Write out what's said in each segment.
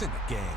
points in the game.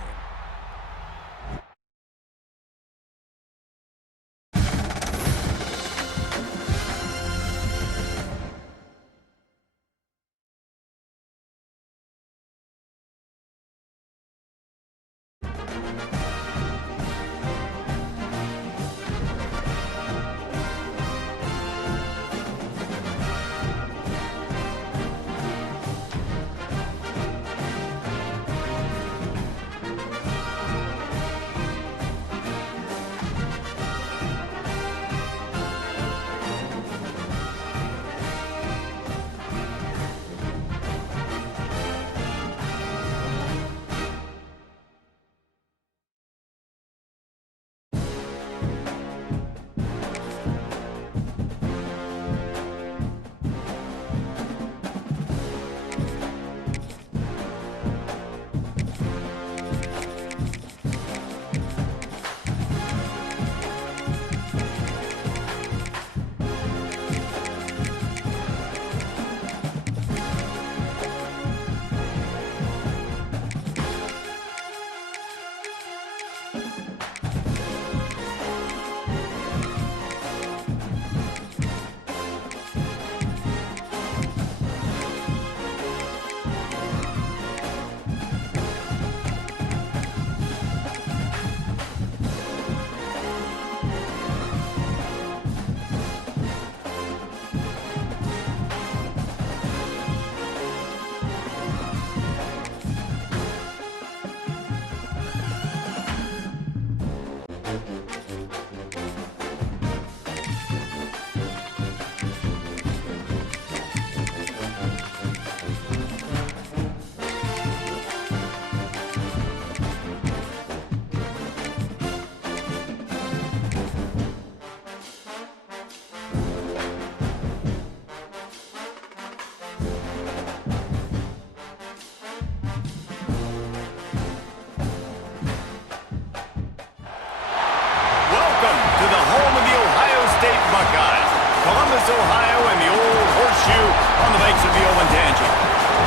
Columbus, Ohio, and the old horseshoe on the banks of the Olentangy.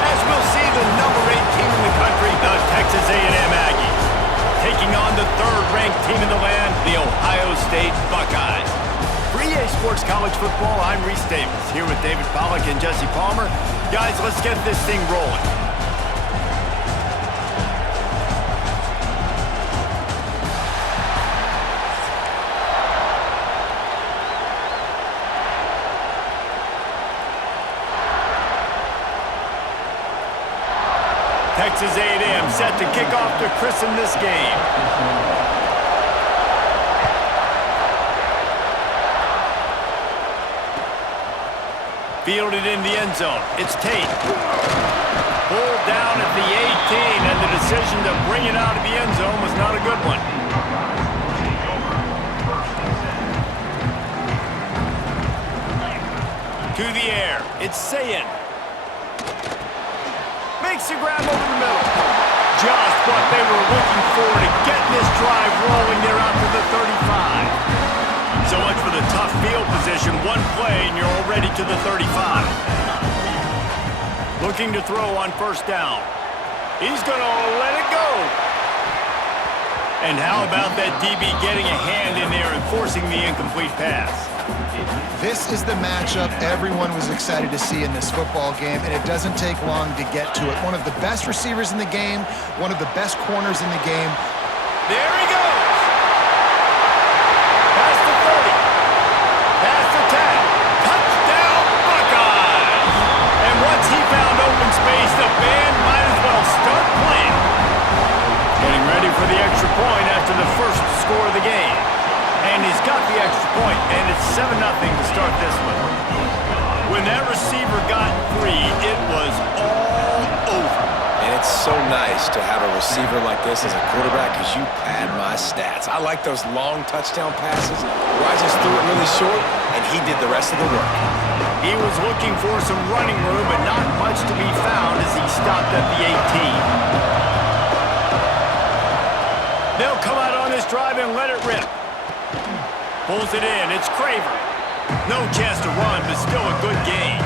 As we'll see, the number 8 team in the country, the Texas A&M Aggies, taking on the third-ranked team in the land, the Ohio State Buckeyes. For EA Sports College Football, I'm Reese Davis, here with David Pollack and Jesse Palmer. Guys, let's get this thing rolling. Texas A&M set to kick off to christen this game. Fielded in the end zone. It's Tate. Pulled down at the 18, and the decision to bring it out of the end zone was not a good one. To the air. It's Sayin. Makes the grab over the middle. Just what they were looking for to get this drive rolling there out to the 35. So much for the tough field position. One play and you're already to the 35. Looking to throw on first down. He's going to let it go. And how about that DB getting a hand in there and forcing the incomplete pass? This is the matchup everyone was excited to see in this football game, and it doesn't take long to get to it. One of the best receivers in the game, one of the best corners in the game. There he goes! Past the 30. Past the 10. Touchdown, Buckeyes! And once he found open space, the band might as well start playing. Getting ready for the extra point after the first score of the game. And he's got the extra point, and it's 7-0 to start this one. When that receiver got free, it was all over. And it's so nice to have a receiver like this as a quarterback because you pad my stats. I like those long touchdown passes where I just threw it really short, and he did the rest of the work. He was looking for some running room, but not much to be found as he stopped at the 18. They'll come out on this drive and let it rip. Pulls it in. It's Craver. No chance to run, but still a good game.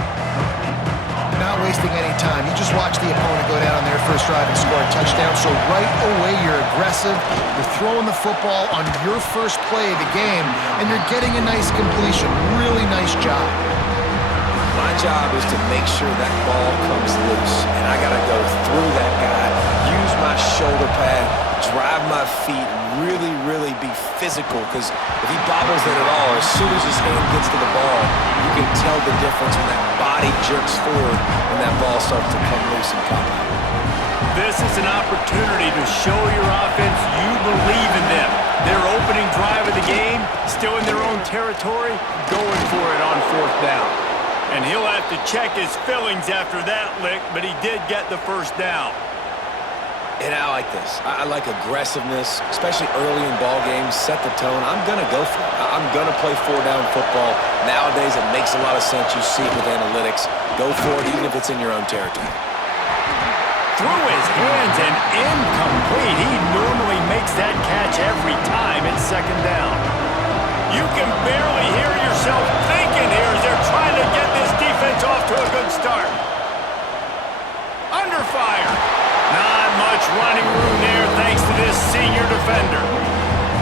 Not wasting any time. You just watch the opponent go down on their first drive and score a touchdown. So right away, you're aggressive. You're throwing the football on your first play of the game, and you're getting a nice completion. Really nice job. My job is to make sure that ball comes loose, and I got to go through that guy, use my shoulder pad, drive my feet, really be physical, because if he bobbles it at all, as soon as his hand gets to the ball, you can tell the difference when that body jerks forward and that ball starts to come loose and pop out. This is an opportunity to show your offense you believe in them. Their opening drive of the game, still in their own territory, going for it on fourth down. And he'll have to check his fillings after that lick, but he did get the first down. And I like this. I like aggressiveness, especially early in ball games. Set the tone. I'm going to go for it. I'm going to play four-down football. Nowadays, it makes a lot of sense. You see it with analytics. Go for it, even if it's in your own territory. Through his hands and incomplete. He normally makes that catch every time it's second down. You can barely hear yourself thinking here as they're trying to get this defense off to a good start. Under fire. Not much running room there thanks to this senior defender.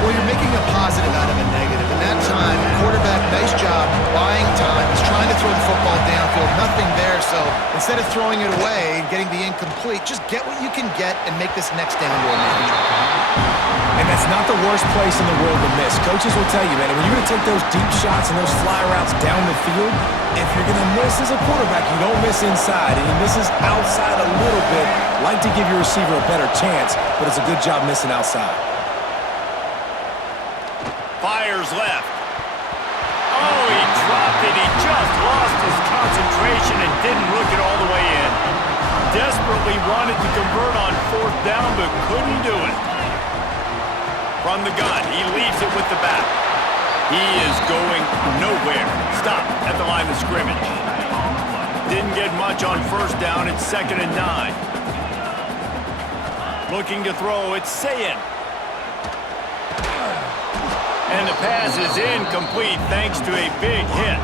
Well, you're making a positive out of a negative. In that time, quarterback, nice job, buying time. He's trying to throw the football downfield. Nothing there, so instead of throwing it away and getting the incomplete, just get what you can get and make this next down more manageable. And that's not the worst place in the world to miss. Coaches will tell you, man, when you're going to take those deep shots and those fly routes down the field, if you're going to miss as a quarterback, you don't miss inside, and he misses outside a little bit. Like to give your receiver a better chance, but it's a good job missing outside. Fires left. Oh, he dropped it. He just lost his concentration and didn't look it all the way in. Desperately wanted to convert on fourth down, but couldn't do it. From the gun, he leaves it with the back. He is going nowhere. Stop at the line of scrimmage. Didn't get much on first down. It's 2nd and 9. Looking to throw, it's Sayin. And the pass is incomplete thanks to a big hit.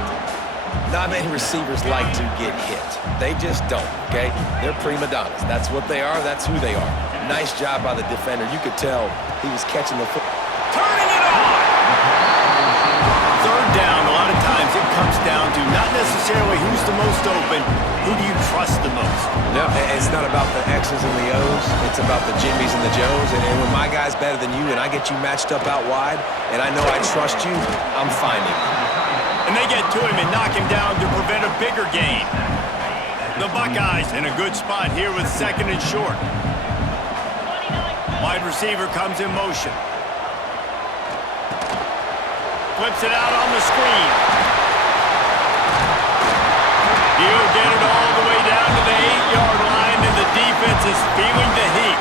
Not many receivers like to get hit. They just don't, okay? They're prima donnas. That's what they are. That's who they are. Nice job by the defender. You could tell he was catching the foot. Turning it on! Third down, a lot of times it comes down to not necessarily who's the most open, who do you trust the most? No, it's not about the X's and the O's. It's about the Jimmys and the Joes. And when my guy's better than you and I get you matched up out wide and I know I trust you, I'm finding you. And they get to him and knock him down to prevent a bigger gain. The Buckeyes in a good spot here with 2nd and short. Wide receiver comes in motion. Flips it out on the screen. He'll get it all the way down to the 8-yard line, and the defense is feeling the heat.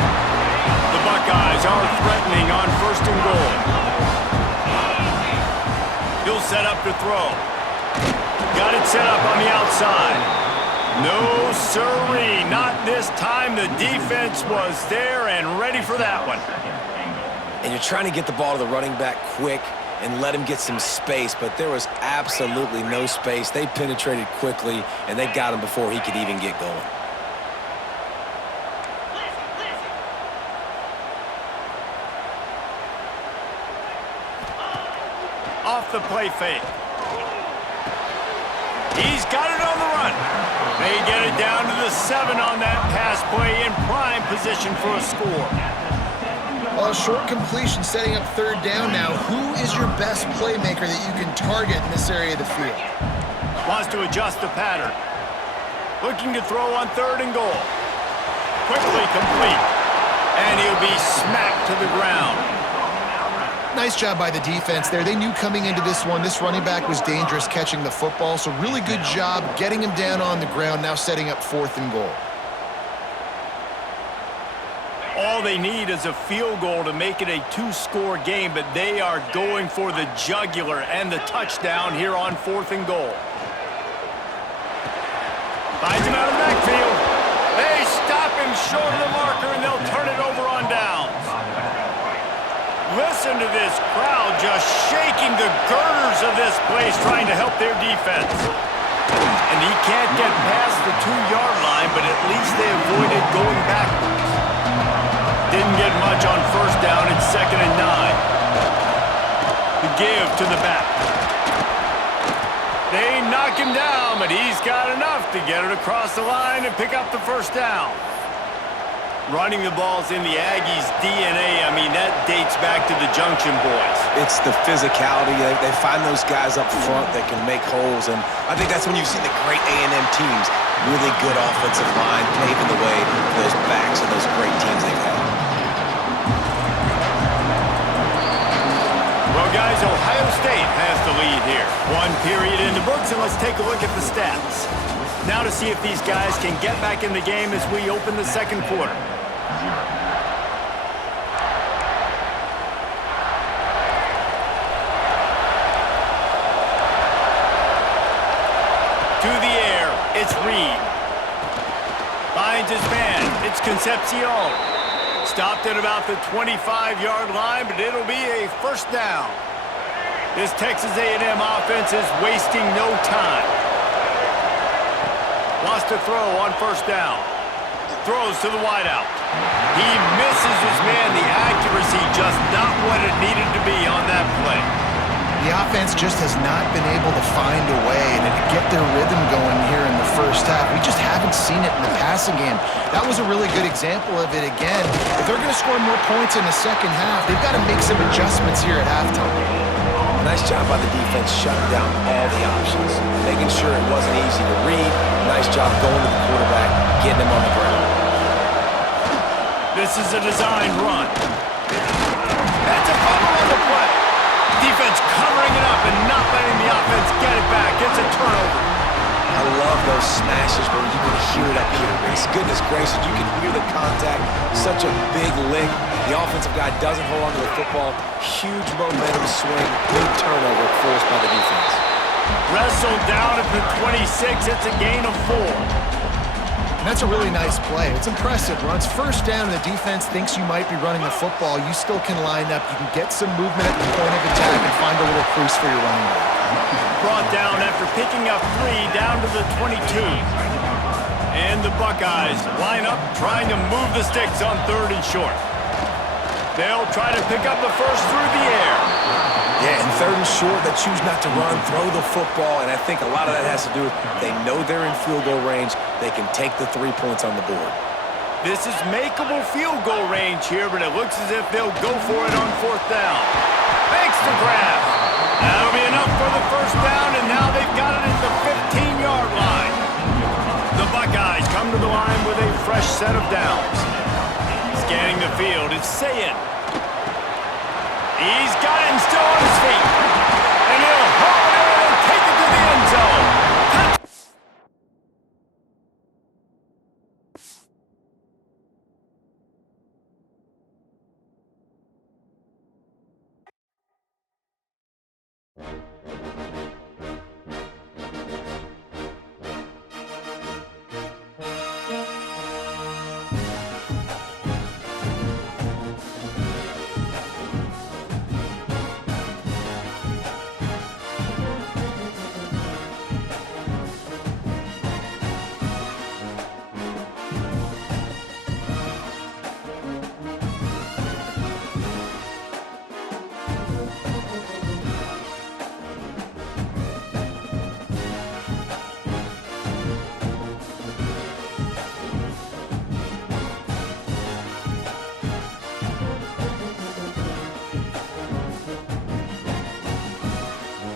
The Buckeyes are threatening on 1st and goal. He'll set up to throw. Got it set up on the outside. No sirree, not this time. The defense was there and ready for that one. And you're trying to get the ball to the running back quick and let him get some space, but there was absolutely no space. They penetrated quickly, and they got him before he could even get going. Off the play fake. He's got it on the run. They get it down to the 7 on that pass play in prime position for a score. Well, short completion setting up 3rd down now. Who is your best playmaker that you can target in this area of the field? Wants to adjust the pattern. Looking to throw on 3rd and goal. Quickly complete. And he'll be smacked to the ground. Nice job by the defense there. They knew coming into this one, this running back was dangerous catching the football, so really good job getting him down on the ground, now setting up 4th and goal. All they need is a field goal to make it a 2-score game, but they are going for the jugular and the touchdown here on 4th and goal. Finds him out of the backfield. They stop him short of the marker, and they'll turn it over on downs. Listen to this crowd just shaking the girders of this place, trying to help their defense. And he can't get past the 2-yard line, but at least they avoided going backwards. didn't get much on first down. It's 2nd and 9. The give to the back. They knock him down, but he's got enough to get it across the line and pick up the first down. Running the ball's in the Aggies' DNA. I mean, that dates back to the Junction Boys. It's the physicality. They find those guys up front that can make holes, and I think that's when you've seen the great A&M teams. Really good offensive line, paving the way for those backs and those great teams they've had. Well, guys, Ohio State has the lead here. 1 period in the books, and let's take a look at the stats. Now to see if these guys can get back in the game as we open the second quarter. To the air, it's Reed. Finds his man, it's Concepcion. Stopped at about the 25-yard line, but it'll be a first down. This Texas A&M offense is wasting no time. Wants to throw on first down. Throws to the wideout. He misses his man. The accuracy just not what it needed to be on that play. The offense just has not been able to find a way to get their rhythm going here in the first half. We just haven't seen it in the passing game. That was a really good example of it again. If they're going to score more points in the second half, they've got to make some adjustments here at halftime. Nice job by the defense shutting down all the options, making sure it wasn't easy to read. Nice job going to the quarterback, getting him on the ground. This is a designed run. That's a fumble on the play. Defense covering it up and not letting the offense get it back. It's a turnover. I love those smashes where you can hear it up here. Reese. Goodness gracious, you can hear the contact. Such a big lick. The offensive guy doesn't hold on to the football. Huge momentum swing. Big turnover forced by the defense. Wrestled down at the 26. It's a gain of 4. And that's a really nice play. It's impressive. Runs first down and the defense thinks you might be running the football. You still can line up. You can get some movement at the point of attack and find a little crease for your running back. Brought down after picking up 3 down to the 22. And the Buckeyes line up trying to move the sticks on 3rd and short. They'll try to pick up the first through the air. Yeah, and 3rd and short, they choose not to run, throw the football, and I think a lot of that has to do with they know they're in field goal range. They can take the 3 points on the board. This is makeable field goal range here, but it looks as if they'll go for it on 4th down. Thanks to grab. That'll be enough for the first down, and now they've got it at the 15-yard line. The Buckeyes come to the line with a fresh set of downs. Scanning the field, it's Sayin. He's got him still on his feet.